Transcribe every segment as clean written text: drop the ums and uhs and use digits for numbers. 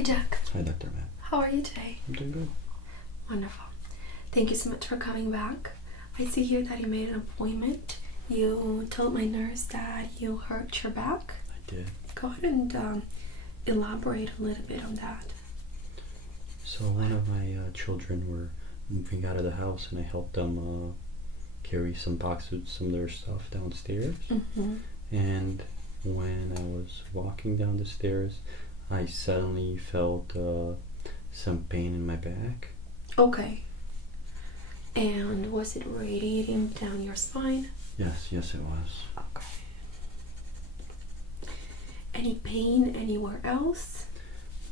Hi, Jack. Hi, Dr. Matt. How are you today? I'm doing good. Wonderful. Thank you so much for coming back. I see here that you made an appointment. You told my nurse that you hurt your back. I did. Go ahead and elaborate a little bit on that. So one of my children were moving out of the house, and I helped them carry some boxes, some of their stuff downstairs. Mm-hmm. And when I was walking down the stairs, I suddenly felt some pain in my back. Okay. And was it radiating down your spine? Yes, it was. Okay. Any pain anywhere else?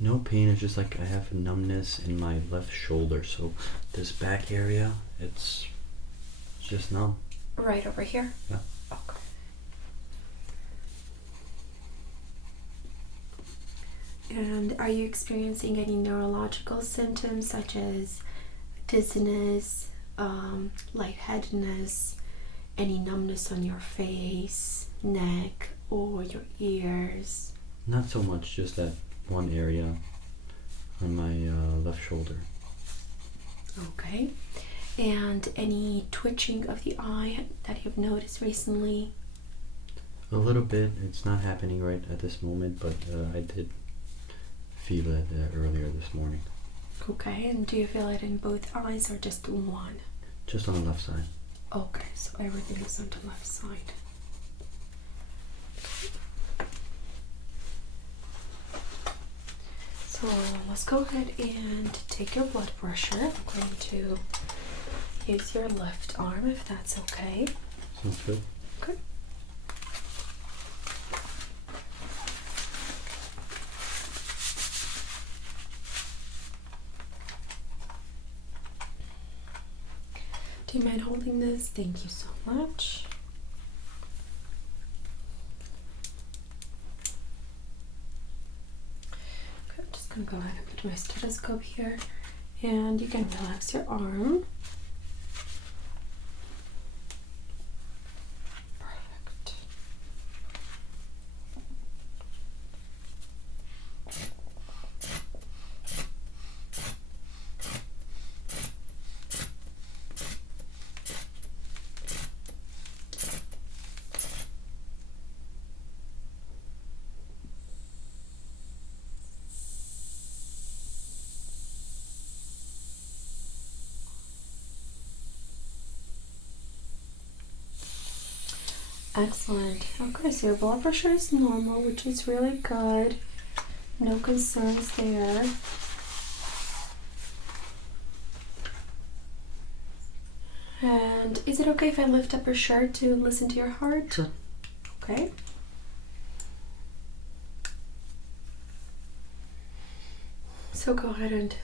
No pain, it's just like I have numbness in my left shoulder. So this back area, it's just numb. Right over here? Yeah. Okay. And are you experiencing any neurological symptoms such as dizziness, lightheadedness, any numbness on your face, neck, or your ears? Not so much, just that one area on my left shoulder. Okay. And any twitching of the eye that you've noticed recently? A little bit. It's not happening right at this moment, but I did feel it earlier this morning. Okay, and do you feel it in both eyes or just one? Just on the left side. Okay, so everything is on the left side. So let's go ahead and take your blood pressure. I'm going to use your left arm if that's okay. Sounds good. Okay. Do you mind holding this? Thank you so much. Okay, I'm just going to go ahead and put my stethoscope here, and you can relax your arm. Perfect. Excellent. Okay, so your blood pressure is normal, which is really good. No concerns there. And is it okay if I lift up your shirt to listen to your heart? Sure. Okay. So go ahead and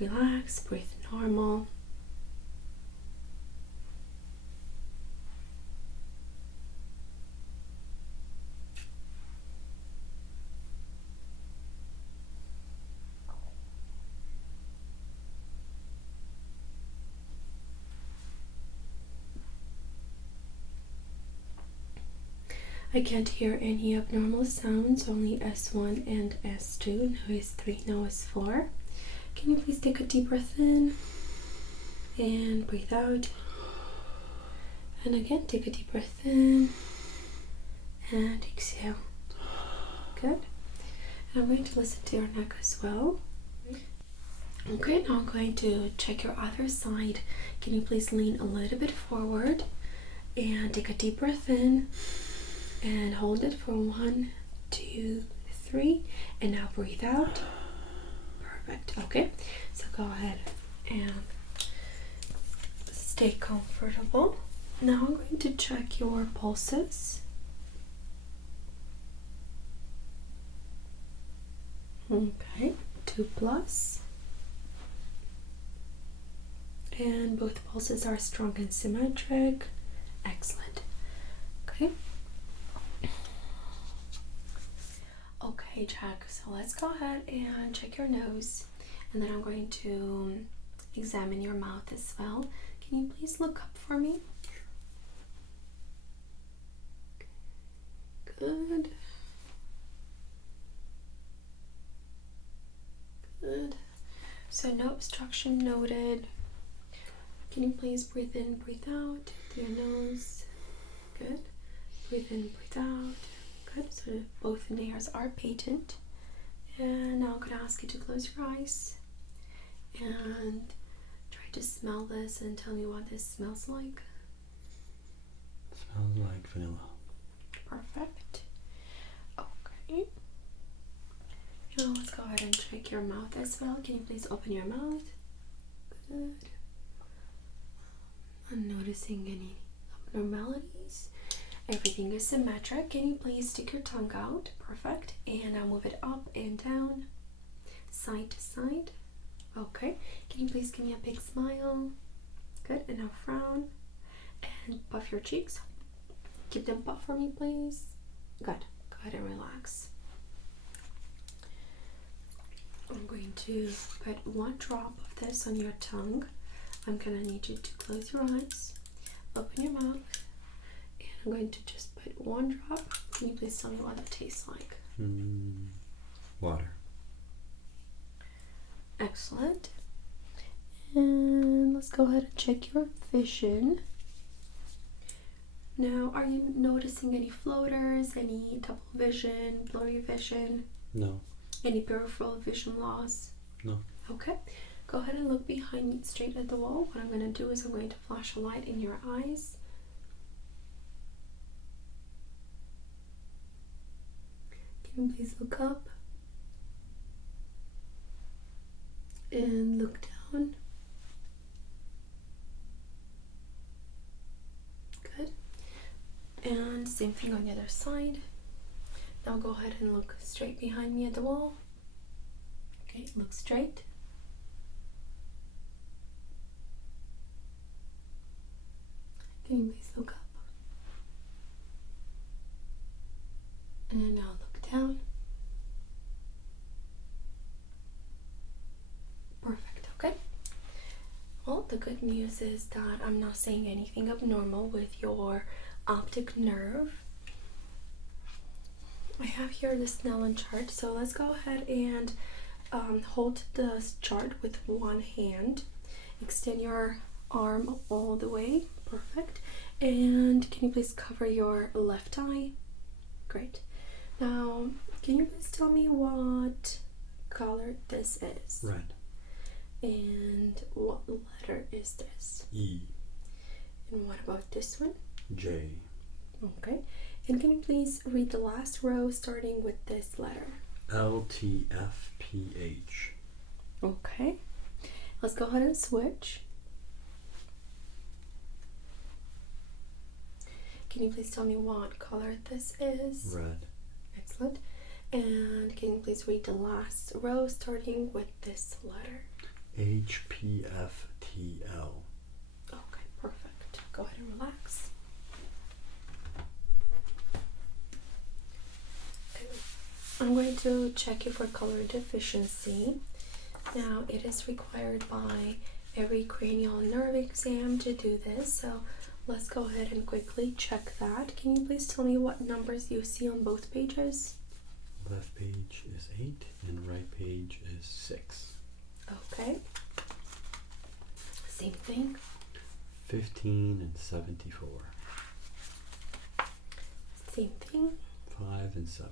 relax, breathe normal. I can't hear any abnormal sounds, only S1 and S2, no S3, no S4. Can you please take a deep breath in and breathe out? And again, take a deep breath in and exhale. Good. And I'm going to listen to your neck as well. Okay, now I'm going to check your other side. Can you please lean a little bit forward and take a deep breath in and hold it for 1, 2, 3, and now breathe out. Perfect. Okay, so go ahead and stay comfortable. Now I'm going to check your pulses. Okay, 2+. And both pulses are strong and symmetric. Excellent. Okay. Okay, Jack, so let's go ahead and check your nose, and then I'm going to examine your mouth as well. Can you please look up for me? Good. So no obstruction noted. Can you please breathe in, breathe out through your nose? Good. Breathe in, breathe out. Good. So both nares are patent. And now I'm going to ask you to close your eyes and try to smell this and tell me what this smells like. Smells like vanilla. Perfect. Okay. Now let's go ahead and check your mouth as well. Can you please open your mouth? Good. I'm noticing any abnormalities. Everything is symmetric. Can you please stick your tongue out? Perfect. And now move it up and down, side to side. Okay. Can you please give me a big smile? Good. And now frown and puff your cheeks. Keep them puffed for me, please. Good. Go ahead and relax. I'm going to put one drop of this on your tongue. I'm gonna need you to close your eyes, open your mouth, and I'm going to just put one drop. Can you please tell me what it tastes like? Water. Excellent. And let's go ahead and check your vision. Now, are you noticing any floaters, any double vision, blurry vision? No. Any peripheral vision loss? No. Okay. Go ahead and look behind me straight at the wall. What I'm going to do is I'm going to flash a light in your eyes. Can you please look up? And look down. Good. And same thing on the other side. Now go ahead and look straight behind me at the wall. Okay, look straight. Can you please look up? And now look down. Perfect, okay? Well, the good news is that I'm not seeing anything abnormal with your optic nerve. I have here the Snellen chart, so let's go ahead and hold the chart with one hand. Extend your arm all the way. Perfect. And can you please cover your left eye? Great. Now, can you please tell me what color this is? Red. And what letter is this? E. And what about this one? J. Okay. And can you please read the last row starting with this letter? L, T, F, P, H. Okay. Let's go ahead and switch. Can you please tell me what color this is? Red. Excellent. And can you please read the last row starting with this letter? H, P, F, T, L. Okay, perfect. Go ahead and relax. Okay. I'm going to check you for color deficiency. Now, it is required by every cranial nerve exam to do this, so let's go ahead and quickly check that. Can you please tell me what numbers you see on both pages? Left page is 8 and right page is 6. Okay. Same thing. 15 and 74. Same thing. 5 and 7.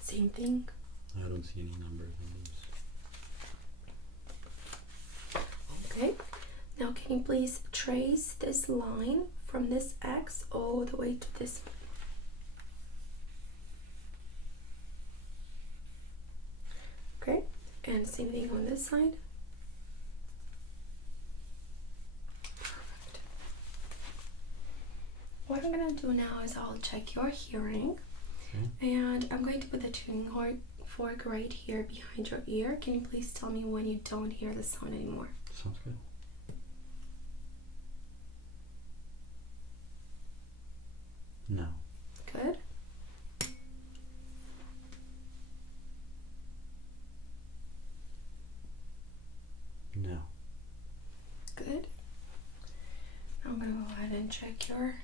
Same thing. I don't see any numbers on these. Okay. Now can you please trace this line from this X all the way to this one? Okay. And same thing on this side. Perfect. What I'm gonna do now is I'll check your hearing. Okay. And I'm going to put the tuning fork right here behind your ear. Can you please tell me when you don't hear the sound anymore? Sounds good. No. Good. No. Good. I'm going to go ahead and check your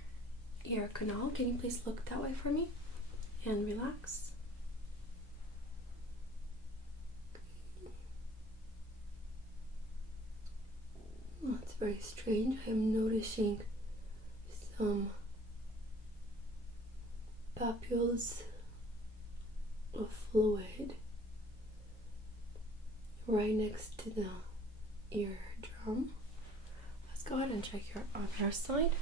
ear canal. Can you please look that way for me? and relax. That's very strange. I'm noticing some papules of fluid right next to the eardrum. Let's go ahead and check your other side.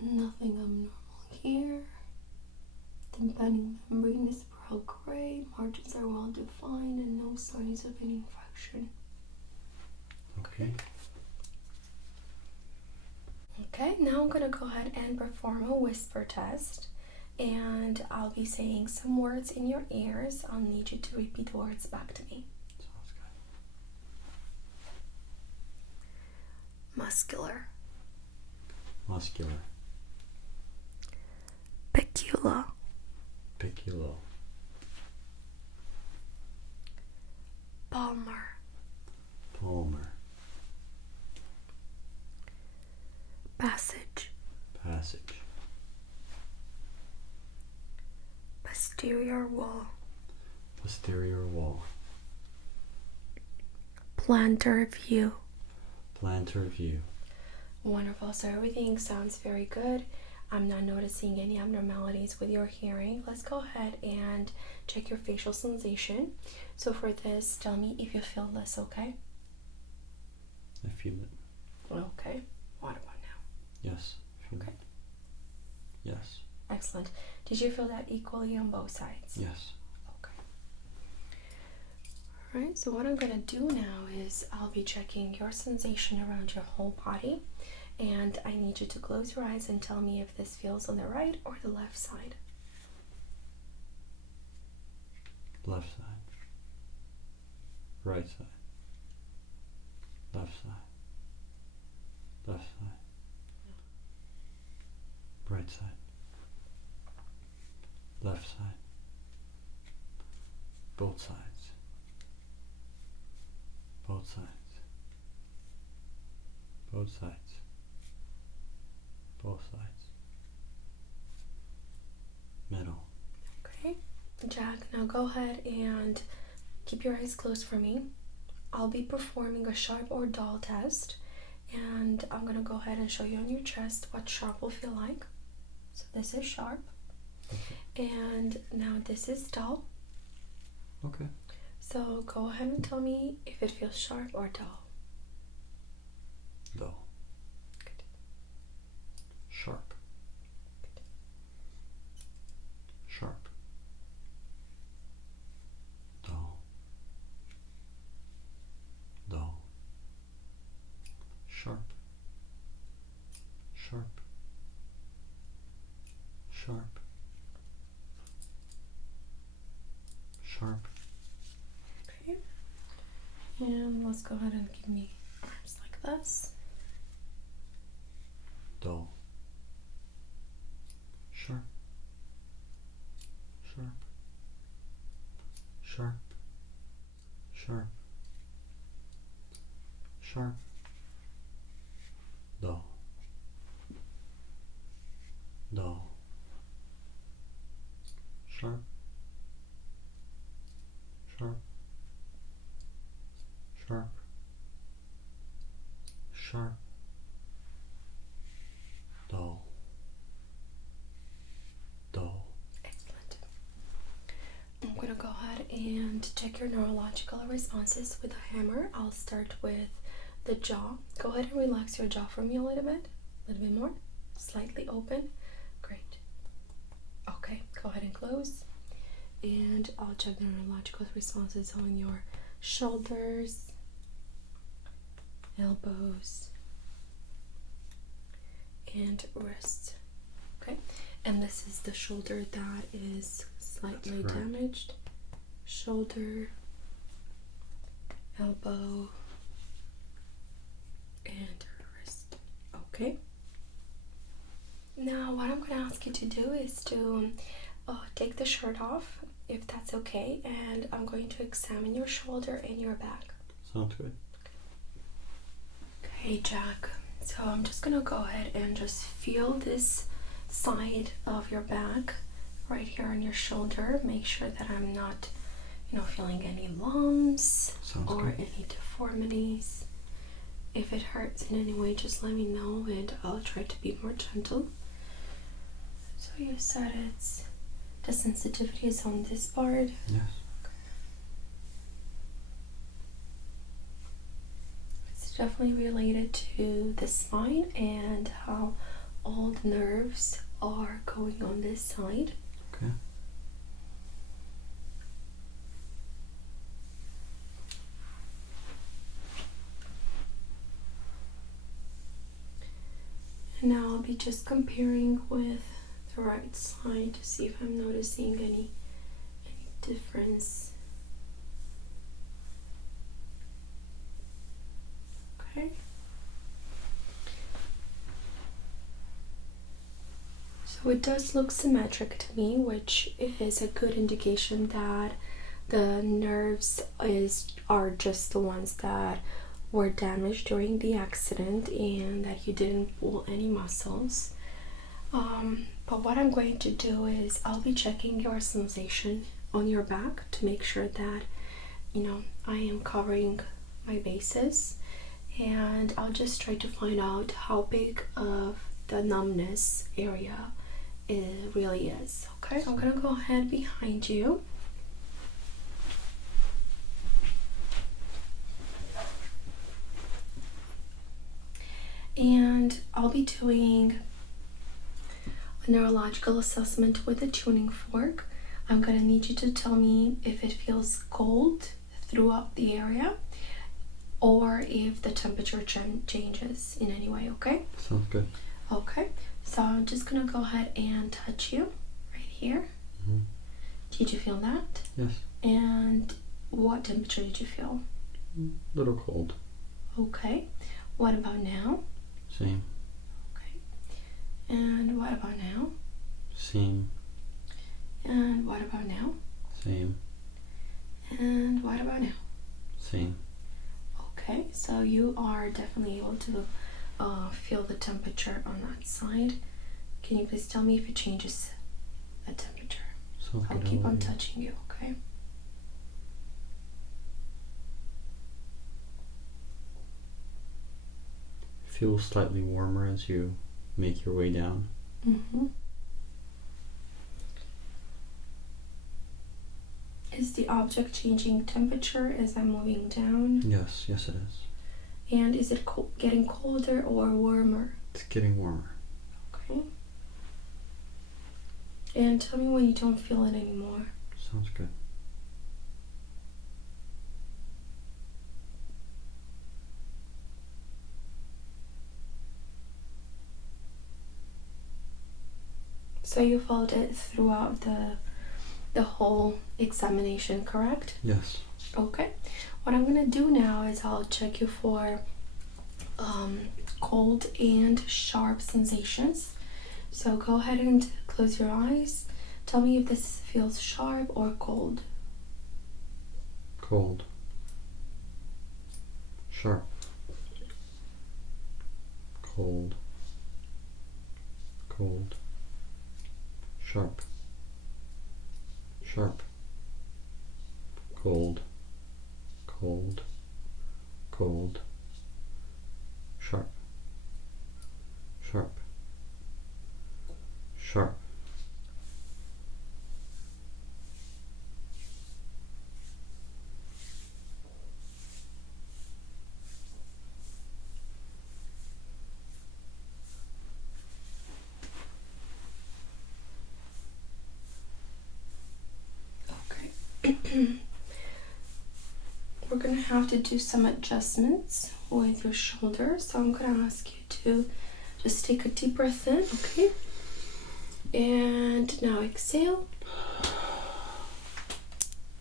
Nothing abnormal here. Tympanic membrane is pearl gray, margins are well defined, and no signs of any infection. Okay. Okay, now I'm gonna go ahead and perform a whisper test, and I'll be saying some words in your ears. I'll need you to repeat the words back to me. Sounds good. Muscular, Muscular. pecula, Piculo. palmar, Palmar. passage, Passage. posterior wall, Posterior wall. plantar view. Plantar view. Wonderful. So everything sounds very good. I'm not noticing any abnormalities with your hearing. Let's go ahead and check your facial sensation. So for this, tell me if you feel this, okay? I feel it. Okay. What about now? Yes. I feel Okay. it. Yes. Excellent. Did you feel that equally on both sides? Yes. Okay. Alright, so what I'm going to do now is I'll be checking your sensation around your whole body. And I need you to close your eyes and tell me if this feels on the right or the left side. Left side. Right side. Left side. Left side. Right side. Left side. Both sides. Both sides. Both sides. Both sides. Middle. Okay, Jack, now go ahead and keep your eyes closed for me. I'll be performing a sharp or dull test, and I'm gonna go ahead and show you on your chest what sharp will feel like. So this is sharp, and now this is dull. Okay. So go ahead and tell me if it feels sharp or dull. Dull. Good. Sharp. Sharp. Dull. Dull. Sharp. Sharp. Sharp. Sharp. Okay. And let's go ahead and give me arms like this. Dull. Sharp. Sharp. Sharp. Sharp. Sharp. Dull. Dull. Sharp. Sharp. Sharp. Sharp. Dull. Dull. Excellent. I'm going to go ahead and check your neurological responses with a hammer. I'll start with the jaw. Go ahead and relax your jaw for me a little bit more. Slightly open. Great. Okay, go ahead and close. And I'll check the neurological responses on your shoulders, elbows, and wrists. Okay, and this is the shoulder that is slightly damaged. Shoulder, elbow, and wrist. Okay. Now what I'm going to ask you to do is to take the shirt off, if that's okay, and I'm going to examine your shoulder and your back. Sounds good. Hey Jack, so I'm just gonna go ahead and just feel this side of your back right here on your shoulder. Make sure that I'm not, feeling any lumps or any deformities. If it hurts in any way, just let me know and I'll try to be more gentle. So you said the sensitivity is on this part? Yes. It's definitely related to the spine and how all the nerves are going on this side. Okay. And now I'll be just comparing with the right side to see if I'm noticing any difference. Okay. So it does look symmetric to me, which is a good indication that the nerves are just the ones that were damaged during the accident and that you didn't pull any muscles. But what I'm going to do is I'll be checking your sensation on your back to make sure that I am covering my bases, and I'll just try to find out how big of the numbness area it really is. Okay, I'm gonna go ahead behind you. And I'll be doing a neurological assessment with a tuning fork. I'm gonna need you to tell me if it feels cold throughout the area or if the temperature changes in any way, okay? Sounds good. Okay, so I'm just gonna go ahead and touch you right here. Mm-hmm. Did you feel that? Yes. And what temperature did you feel? A little cold. Okay, what about now? Same. Okay, and what about now? Same. And what about now? Same. And what about now? Same. Okay, so you are definitely able to feel the temperature on that side. Can you please tell me if it changes the temperature? Sounds I'll good. keep on touching you, okay? Feel slightly warmer as you make your way down. Mm-hmm. Is the object changing temperature as I'm moving down? Yes, yes it is. And is it getting colder or warmer? It's getting warmer. Okay. And tell me when you don't feel it anymore. Sounds good. So you felt it throughout the whole examination, correct? Yes. Okay. What I'm gonna do now is I'll check you for cold and sharp sensations. So go ahead and close your eyes. Tell me if this feels sharp or cold. Cold. Sharp. Cold. Cold. Sharp. Sharp. Cold. Cold. Cold. Sharp. Sharp. Sharp. We're gonna have to do some adjustments with your shoulders, so I'm gonna ask you to just take a deep breath in, okay? And now exhale.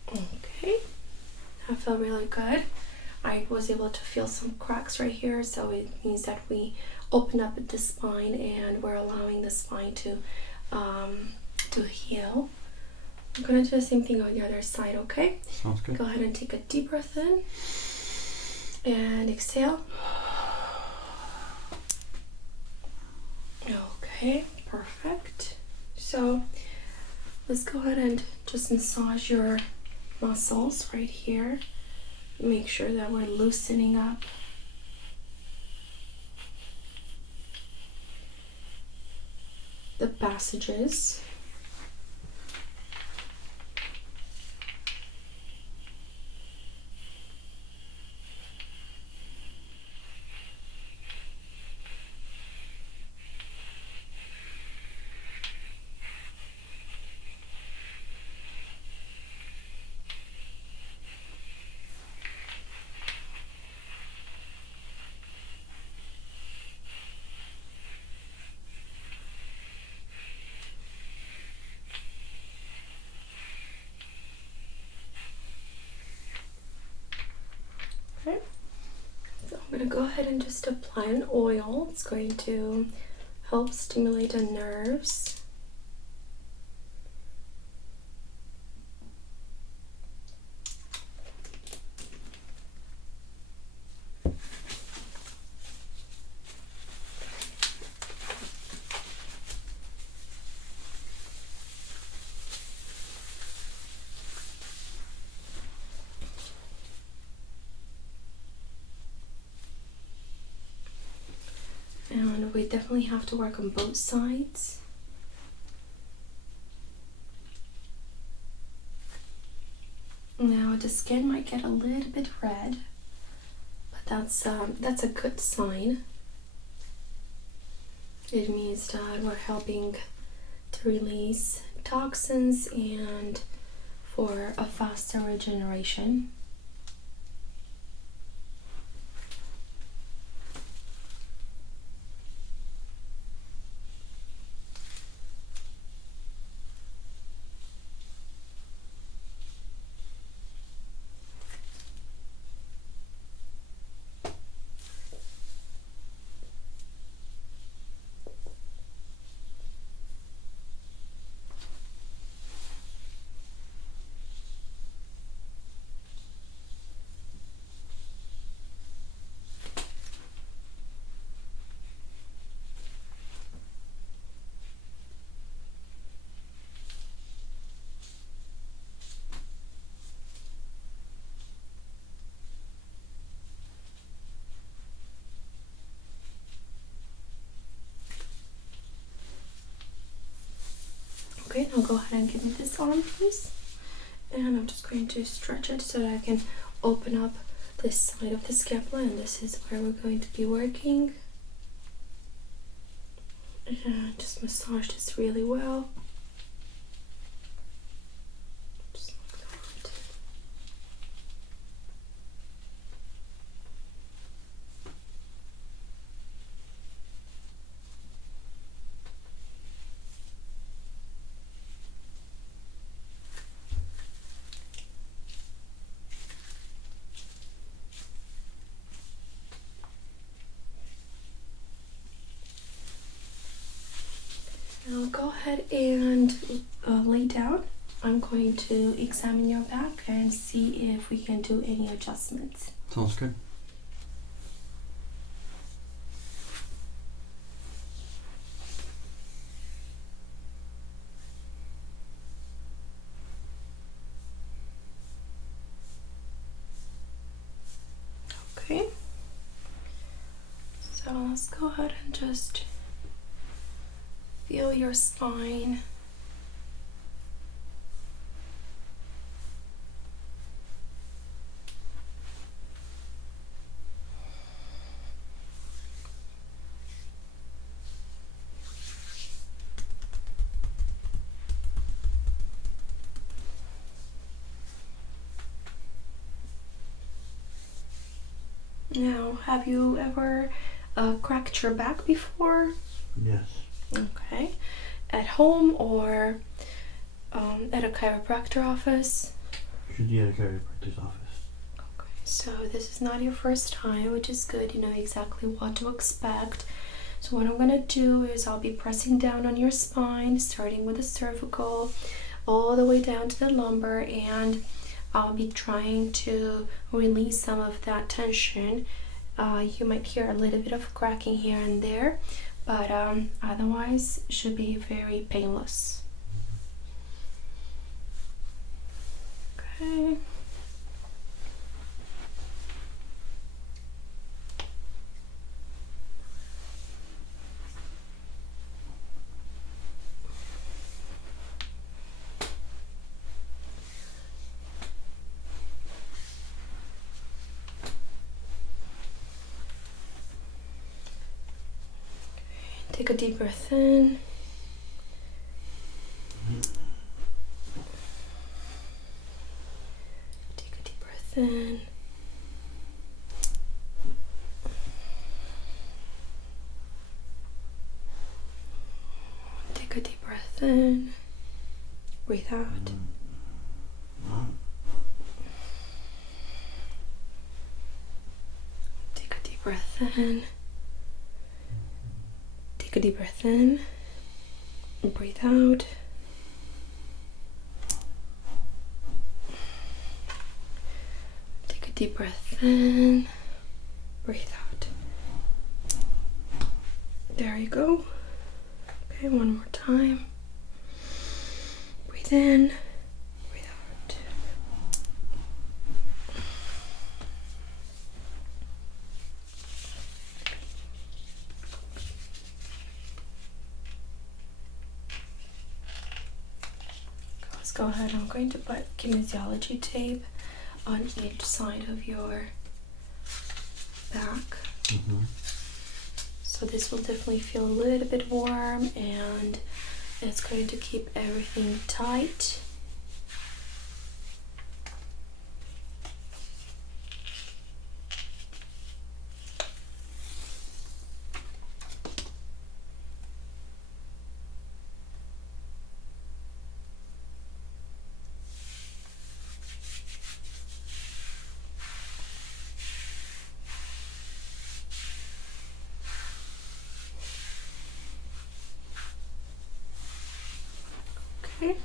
Okay, I feel really good. I was able to feel some cracks right here, so it means that we open up the spine and we're allowing the spine to heal. I'm gonna do the same thing on the other side, okay? Sounds good. Go ahead and take a deep breath in and exhale. Okay, perfect. So let's go ahead and just massage your muscles right here. Make sure that we're loosening up the passages. Okay, so I'm going to go ahead and just apply an oil. It's going to help stimulate the nerves. And we definitely have to work on both sides. Now the skin might get a little bit red, but that's a good sign. It means that we're helping to release toxins and for a faster regeneration. Okay, now go ahead and give me this arm, please. And I'm just going to stretch it so that I can open up this side of the scapula, and this is where we're going to be working. And just massage this really well. Just like that. Now go ahead and lay down. I'm going to examine your back and see if we can do any adjustments. Sounds good. Okay. So let's go ahead and just feel your spine. Now, have you ever cracked your back before? Yes. Okay. At home or at a chiropractor office? Should be at a chiropractor's office. Okay. So this is not your first time, which is good. You know exactly what to expect. So what I'm going to do is I'll be pressing down on your spine, starting with the cervical, all the way down to the lumbar, and I'll be trying to release some of that tension. You might hear a little bit of cracking here and there, but otherwise should be very painless. Okay. Take a deep breath in. Take a deep breath in. Take a deep breath in. Breathe out. Take a deep breath in. Take a deep breath in. Breathe out. Take a deep breath in. Breathe out. There you go. Okay, one more time. Breathe in. Breathe out. Let's go ahead. I'm going to put kinesiology tape on each side of your back. So this will definitely feel a little bit warm, and it's going to keep everything tight. Okay,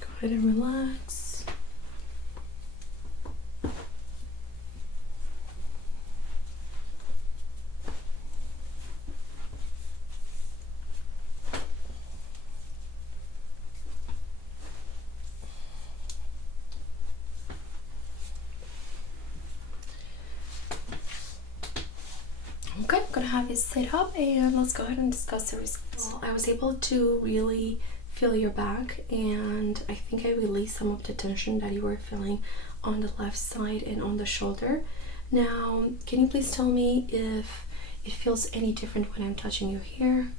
go ahead and relax. Okay, I'm gonna have you sit up and let's go ahead and discuss the results. Well, I was able to really feel your back, and I think I released some of the tension that you were feeling on the left side and on the shoulder. Now, can you please tell me if it feels any different when I'm touching you here?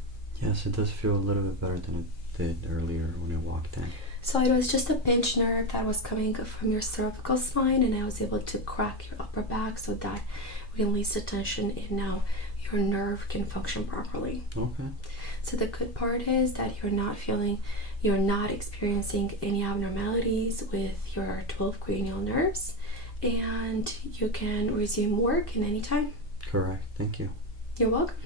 Yes, it does feel a little bit better than it did earlier when I walked in. So it was just a pinched nerve that was coming from your cervical spine, and I was able to crack your upper back so that released the tension, and now your nerve can function properly. Okay. So the good part is that you're not experiencing any abnormalities with your 12 cranial nerves, and you can resume work in any time. Correct. Thank you. You're welcome.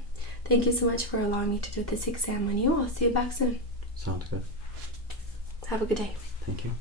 Thank you so much for allowing me to do this exam on you. I'll see you back soon. Sounds good. Have a good day. Thank you.